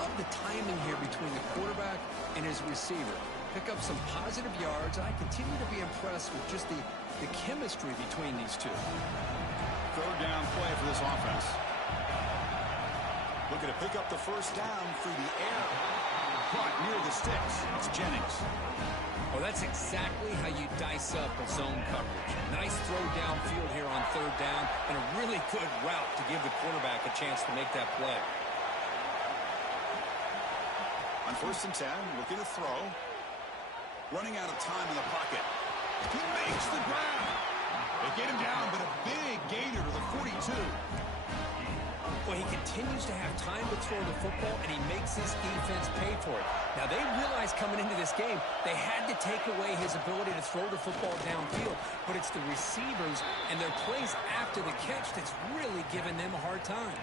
Love the timing here between the quarterback and his receiver. Pick up some positive yards. I continue to be impressed with just the chemistry between these two. 3rd down play for this offense. Looking to pick up the 1st down through the air. Caught near the sticks. It's Jennings. Well, that's exactly how you dice up a zone coverage. Nice throw downfield here on 3rd down, and a really good route to give the quarterback a chance to make that play. On 1st and 10, looking to throw. Running out of time in the pocket. He makes the grab. They get him down, but a big gainer to the 42. Well, he continues to have time to throw the football, and he makes his defense pay for it. Now, they realized coming into this game they had to take away his ability to throw the football downfield, but it's the receivers and their plays after the catch that's really giving them a hard time.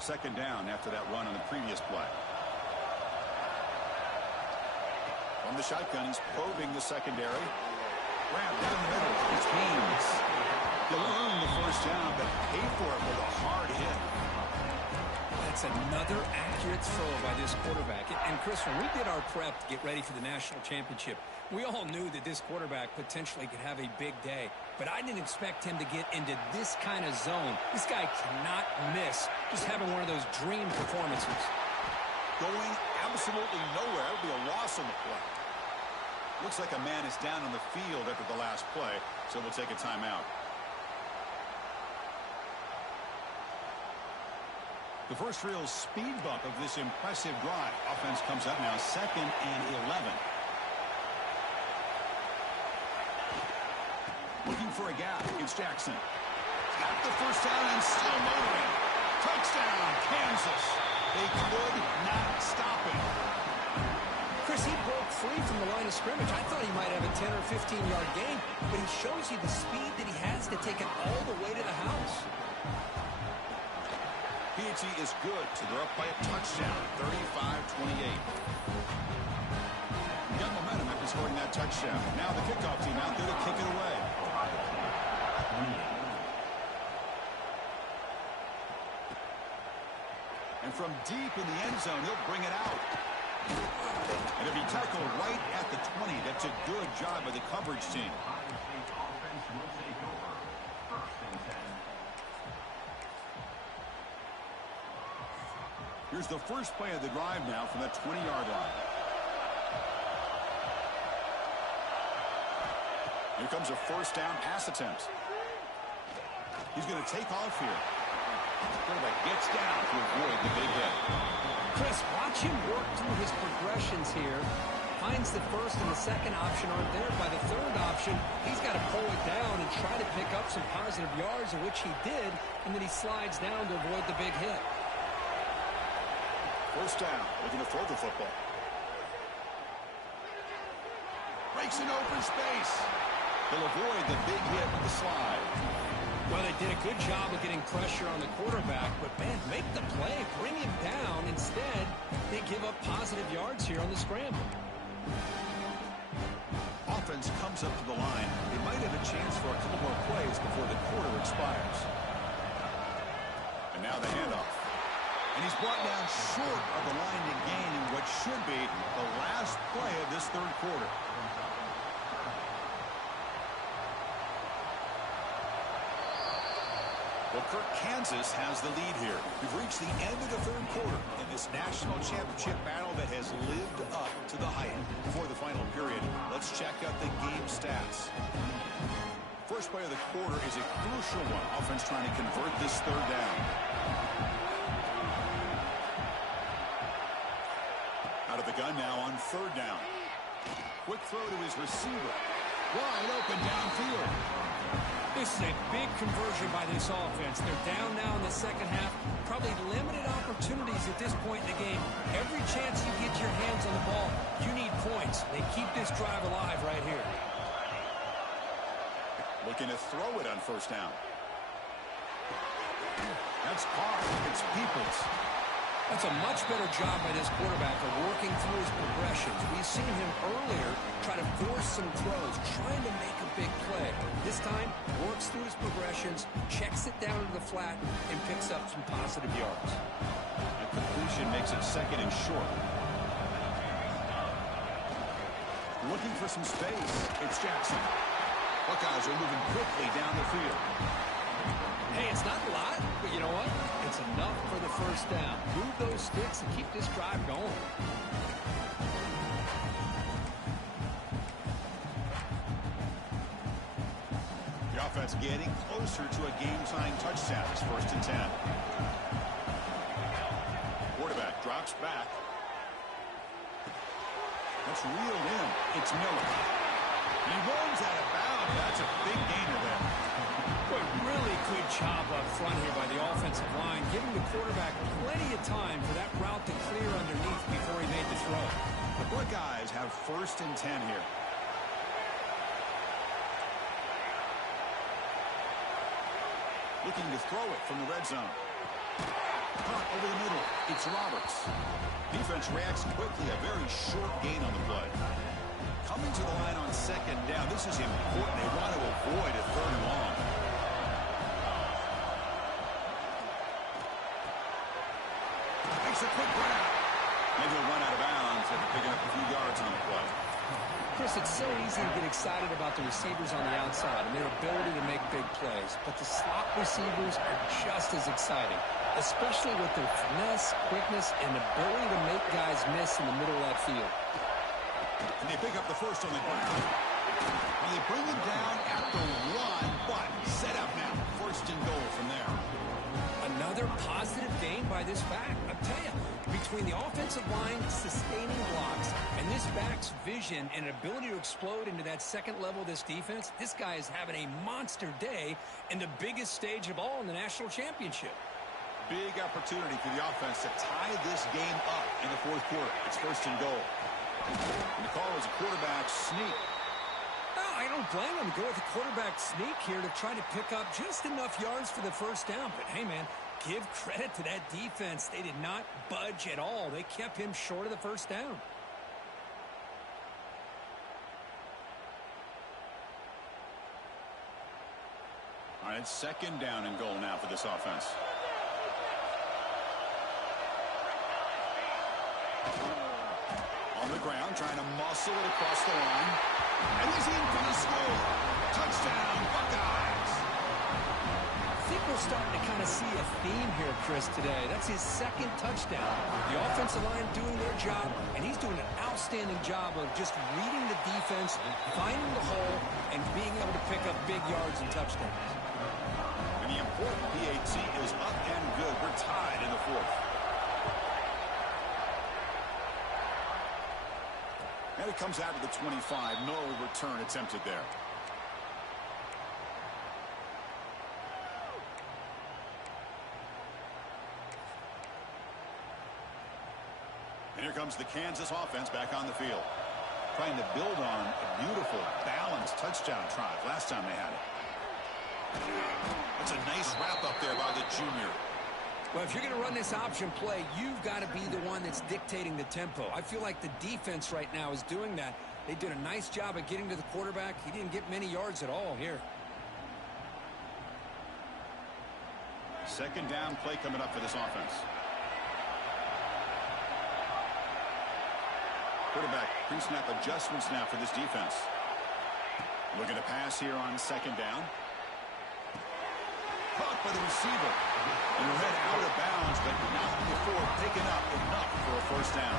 Second down after that run on the previous play. From the shotgun, he's probing the secondary. Grab down the middle. It's Haynes. He'll earn the 1st down, but pay for it with a hard hit. That's another accurate throw by this quarterback. And Chris, when we did our prep to get ready for the national championship, we all knew that this quarterback potentially could have a big day. But I didn't expect him to get into this kind of zone. This guy cannot miss just having one of those dream performances. Going absolutely nowhere. That would be a loss on the play. Looks like a man is down on the field after the last play, so we'll take a timeout. The first real speed bump of this impressive drive. Offense comes up now 2nd and 11. Looking for a gap. It's Jackson. Got the first down and still motoring. Touchdown, Kansas. They could not stop him. Chris, he broke free from the line of scrimmage. I thought he might have a 10 or 15-yard gain, but he shows you the speed that he has to take it all the way to the house. P&T is good, so they're up by a touchdown, 35-28. Got momentum after scoring that touchdown. Now the kickoff team out there to kick it away. And from deep in the end zone, he'll bring it out. And if he tackled right at the 20, that's a good job by the coverage team. Here's the first play of the drive now from that 20-yard line. Here comes a first down pass attempt. He's going to take off here. Quarterback gets down to avoid the big hit. Chris, watch him work through his progressions here. Finds the first and the second option aren't there. By the third option, he's got to pull it down and try to pick up some positive yards, of which he did, and then he slides down to avoid the big hit. First down, looking to throw the football. Breaks an open space. He'll avoid the big hit with the slide. Well, they did a good job of getting pressure on the quarterback, but, man, make the play, bring him down. Instead, they give up positive yards here on the scramble. Offense comes up to the line. They might have a chance for a couple more plays before the quarter expires. And now the handoff. And he's brought down short of the line to gain in what should be the last play of this third quarter. Well, Kirk, Kansas has the lead here. We've reached the end of the third quarter in this national championship battle that has lived up to the hype. Before the final period, let's check out the game stats. First play of the quarter is a crucial one. Offense trying to convert this third down. Out of the gun now on third down. Quick throw to his receiver. Wide open downfield. This is a big conversion by this offense. They're down now in the second half. Probably limited opportunities at this point in the game. Every chance you get your hands on the ball, you need points. They keep this drive alive right here. Looking to throw it on first down. That's Carr. It's Peoples. That's a much better job by this quarterback of working through his progressions. We've seen him earlier try to force some throws, trying to make a big play. This time, works through his progressions, checks it down to the flat, and picks up some positive yards. A completion makes it second and short. Looking for some space. It's Jackson. Buckeyes are moving quickly down the field. Hey, it's not a lot, but you know what? It's enough for the first down. Move those sticks and keep this drive going. The offense getting closer to a game-tying touchdown. It's 1st and 10. Quarterback drops back. That's reeled in. It's Miller. He runs out of bounds. That's a big gainer there. Boy, really good job up front here by the offensive line, giving the quarterback plenty of time for that route to clear underneath before he made the throw. The Buckeyes have 1st and 10 here. Looking to throw it from the red zone. Caught over the middle. It's Roberts. Defense reacts quickly. A very short gain on the play. Coming to the line on second down. This is important. They want to avoid a third and long. Makes a quick grab. Maybe he'll run out of bounds after picking up a few yards on the play. Chris, it's so easy to get excited about the receivers on the outside and their ability to make big plays. But the slot receivers are just as exciting, especially with their finesse, quickness, and ability to make guys miss in the middle of that field. And they pick up the first on the ground. And they bring him down at the 1, but set up now. 1st and goal from there. Another positive gain by by this back. I'll tell you, between the offensive line sustaining blocks and this back's vision and ability to explode into that second level of this defense, this guy is having a monster day in the biggest stage of all in the national championship. Big opportunity for the offense to tie this game up in the fourth quarter. It's first and goal. And the call is a quarterback sneak. Oh, I don't blame him to go with the quarterback sneak here to try to pick up just enough yards for the first down. But, hey, man, give credit to that defense. They did not budge at all. They kept him short of the first down. All right, second down and goal now for this offense. On the ground, trying to muscle it across the line. And he's in for the score. Touchdown, Buckeyes. I think we're starting to kind of see a theme here, Chris, today. That's his second touchdown. The offensive line doing their job, and he's doing an outstanding job of just reading the defense, finding the hole, and being able to pick up big yards and touchdowns. And the important PAT is up and good. We're tied in the fourth. And it comes out to the 25. No return attempted there. And here comes the Kansas offense back on the field. Trying to build on a beautiful, balanced touchdown drive last time they had it. That's a nice wrap up there by the junior. Well, if you're going to run this option play, you've got to be the one that's dictating the tempo. I feel like the defense right now is doing that. They did a nice job of getting to the quarterback. He didn't get many yards at all here. Second down play coming up for this offense. Quarterback pre-snap adjustments now for this defense. Looking to pass here on second down. Caught by the receiver. And he'll head out of bounds, but not before picking up enough for a first down.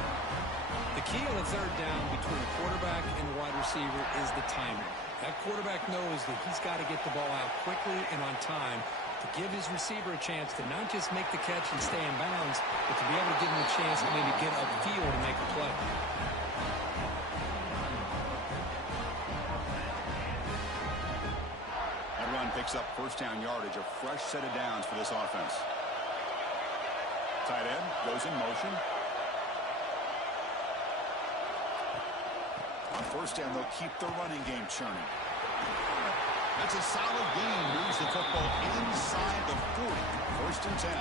The key on the third down between the quarterback and the wide receiver is the timing. That quarterback knows that he's got to get the ball out quickly and on time to give his receiver a chance to not just make the catch and stay in bounds, but to be able to give him a chance to maybe get upfield and make a play. That run picks up first down yardage, a fresh set of downs for this offense. Tight end goes in motion. On first down, they'll keep the running game churning. That's a solid gain. Moves the football inside the 40. First and 10.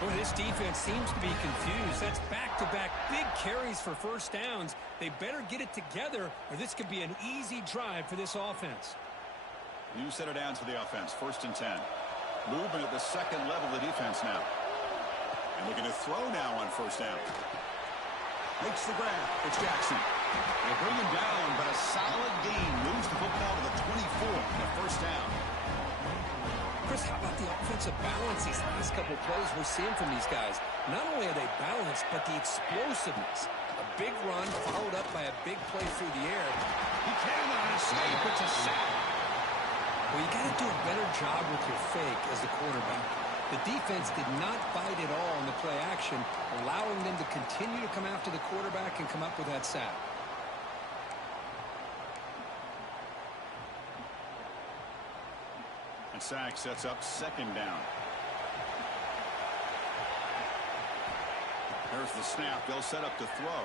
Boy, this defense seems to be confused. That's back-to-back big carries for first downs. They better get it together, or this could be an easy drive for this offense. New set of downs for the offense. First and 10. Movement at the second level of the defense now. And looking to throw now on first down. Makes the grab. It's Jackson. They bring him down, but a solid gain moves the football to the 24 and a first down. Chris, how about the offensive balance these last couple of plays we're seeing from these guys? Not only are they balanced, but the explosiveness. A big run followed up by a big play through the air. He cannot escape. It's a sack. Well, you got to do a better job with your fake as the quarterback. The defense did not bite at all in the play action, allowing them to continue to come after the quarterback and come up with that sack. And sack sets up second down. There's the snap. They'll set up to throw.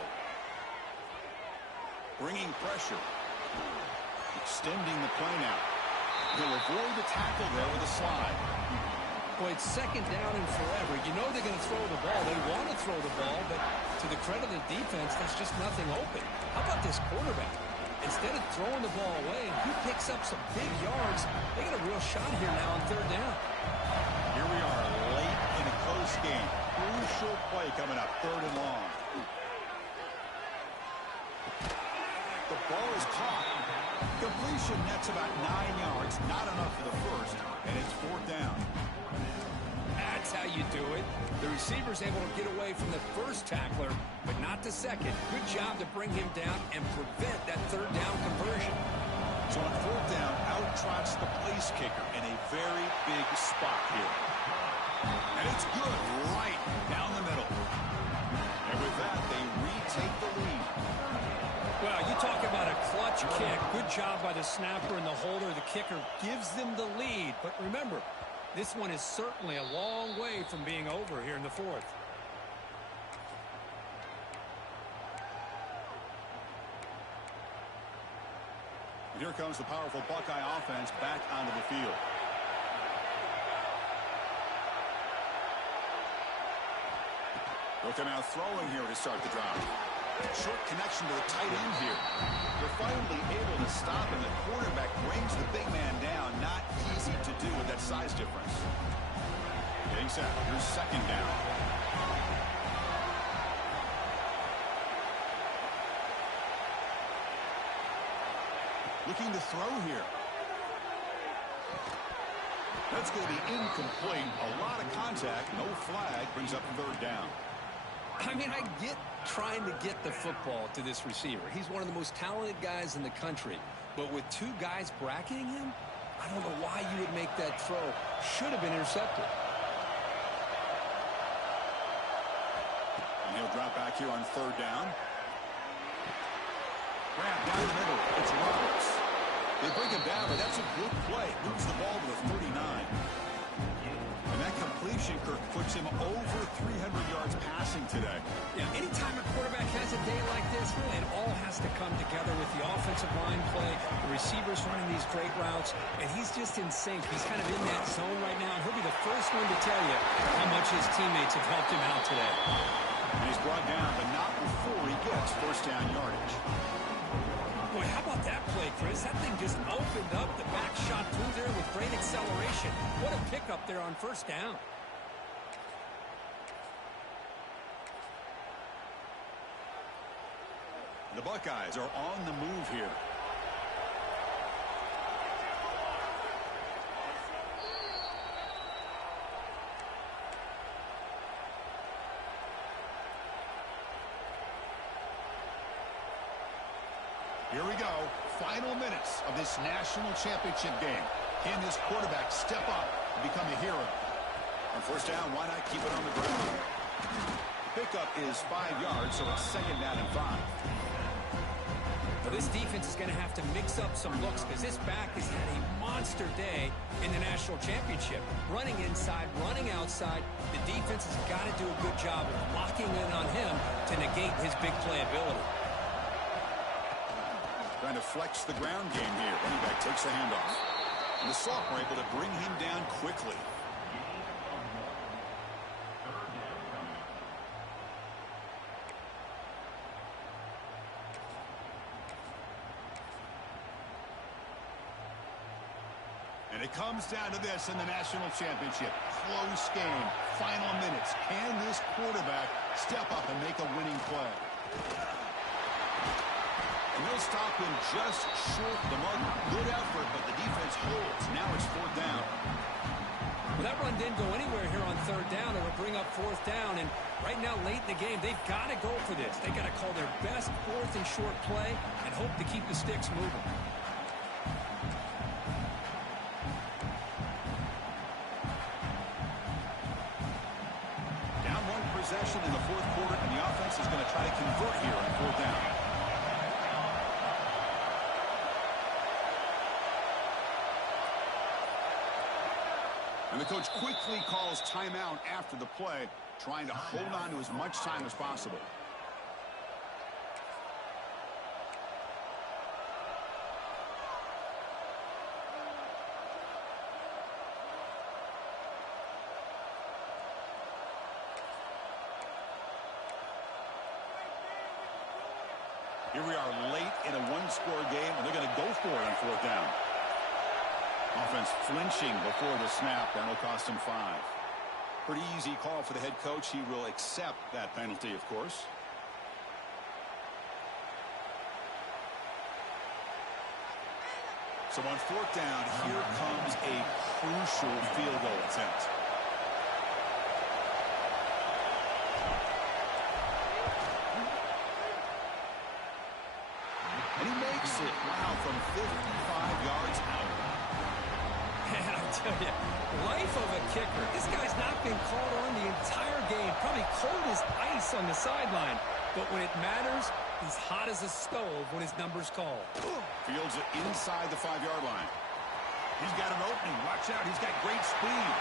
Bringing pressure. Extending the play now. He'll avoid the tackle there with a slide. Boy, it's second down and forever. You know they're going to throw the ball. They want to throw the ball, but to the credit of the defense, there's just nothing open. How about this quarterback? Instead of throwing the ball away, he picks up some big yards. They got a real shot here now on third down. Here we are late in a close game. Crucial play coming up, third and long. The ball is caught. Completion nets about 9 yards. Not enough for the first, and it's fourth down. That's how you do it. The receiver's able to get away from the first tackler, but not the second. Good job to bring him down and prevent that third down conversion. So on fourth down, out trots the place kicker in a very big spot here. And it's good right down the middle. And with that, they retake the lead. Well, you talk about a clutch kick. Good job by the snapper and the holder. The kicker gives them the lead. But remember, this one is certainly a long way from being over here in the fourth. And here comes the powerful Buckeye offense back onto the field. Looking out throwing here to start the drive. Short connection to the tight end here. They're finally able to stop, and the quarterback brings the big man down. Not easy to do with that size difference. Getting set. Here's second down. Looking to throw here. That's going to be incomplete. A lot of contact. No flag. Brings up third down. I mean, I get trying to get the football to this receiver. He's one of the most talented guys in the country. But with two guys bracketing him, I don't know why you would make that throw. Should have been intercepted. And he'll drop back here on third down. Grab down the middle. It's Roberts. They bring him down, but that's a good play. Moves the ball to the 39. And that completion, Kirk, puts him over 300 yards passing today. Yeah, anytime a quarterback has a day like this, really, it all has to come together with the offensive line play, the receivers running these great routes, and he's just in sync. He's kind of in that zone right now, and he'll be the first one to tell you how much his teammates have helped him out today. And he's brought down, but not before he gets first down yardage. Boy, how about that play, Chris? That thing just opened up. The back shot through there with great acceleration. What a pickup there on first down. The Buckeyes are on the move here. Here we go. Final minutes of this national championship game. Can this quarterback step up and become a hero? On first down, why not keep it on the ground? Pickup is 5 yards, so it's second down and 5. Well, this defense is going to have to mix up some looks because this back has had a monster day in the national championship. Running inside, running outside. The defense has got to do a good job of locking in on him to negate his big play ability. Trying to flex the ground game here. Running back takes the handoff. And the sophomore able to bring him down quickly. And it comes down to this in the national championship. Close game. Final minutes. Can this quarterback step up and make a winning play? And they'll stop him just short of the mark. Good effort, but the defense holds. Now it's fourth down. Well, that run didn't go anywhere here on third down. It'll bring up fourth down. And right now, late in the game, they've got to go for this. They've got to call their best fourth and short play and hope to keep the sticks moving. Down one possession in the fourth quarter, and the offense is going to try to convert here on fourth down. And the coach quickly calls timeout after the play, trying to hold on to as much time as possible. Here we are late in a one-score game, and they're going to go for it on fourth down. Offense flinching before the snap. That'll cost him 5. Pretty easy call for the head coach. He will accept that penalty, of course. So on fourth down, here comes a crucial field goal attempt. And he makes it, wow, from 55 yards out. And I tell you, Life of a kicker. This guy's not been called on the entire game. Probably cold as ice on the sideline. But when it matters, he's hot as a stove when his number's called. Fields it inside the 5-yard line. He's got an opening. Watch out. He's got great speed.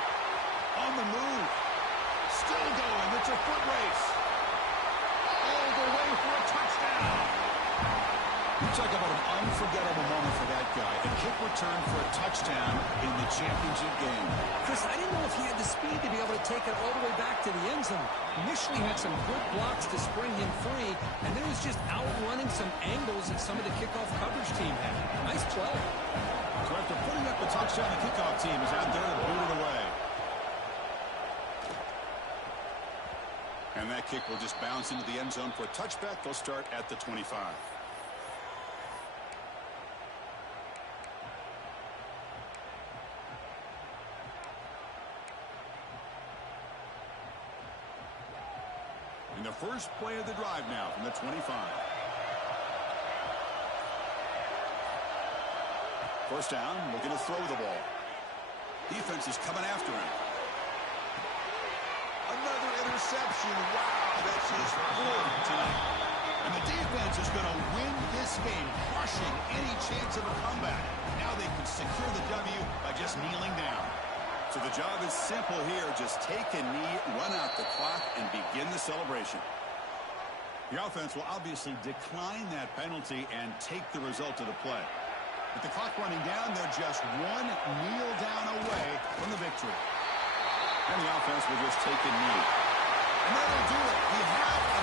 On the move. Still going. It's a foot race. All the way for a touchdown. Talk about an unforgettable moment for that guy. A kick return for a touchdown in the championship game. Chris, I didn't know if he had the speed to be able to take it all the way back to the end zone. Initially had some good blocks to spring him free, and then was just outrunning some angles that some of the kickoff coverage team had. Nice play. So after putting up the touchdown, the kickoff team is out there to boot it away. And that kick will just bounce into the end zone for a touchback. They'll start at the 25. In the first play of the drive now from the 25. First down, looking to throw the ball. Defense is coming after him. Another interception. Wow, that's his fourth tonight. And the defense is going to win this game, crushing any chance of a comeback. Now they can secure the W by just kneeling down. So the job is simple here. Just take a knee, run out the clock, and begin the celebration. The offense will obviously decline that penalty and take the result of the play. With the clock running down, they're just one kneel down away from the victory. And the offense will just take a knee. And that'll do it. We have a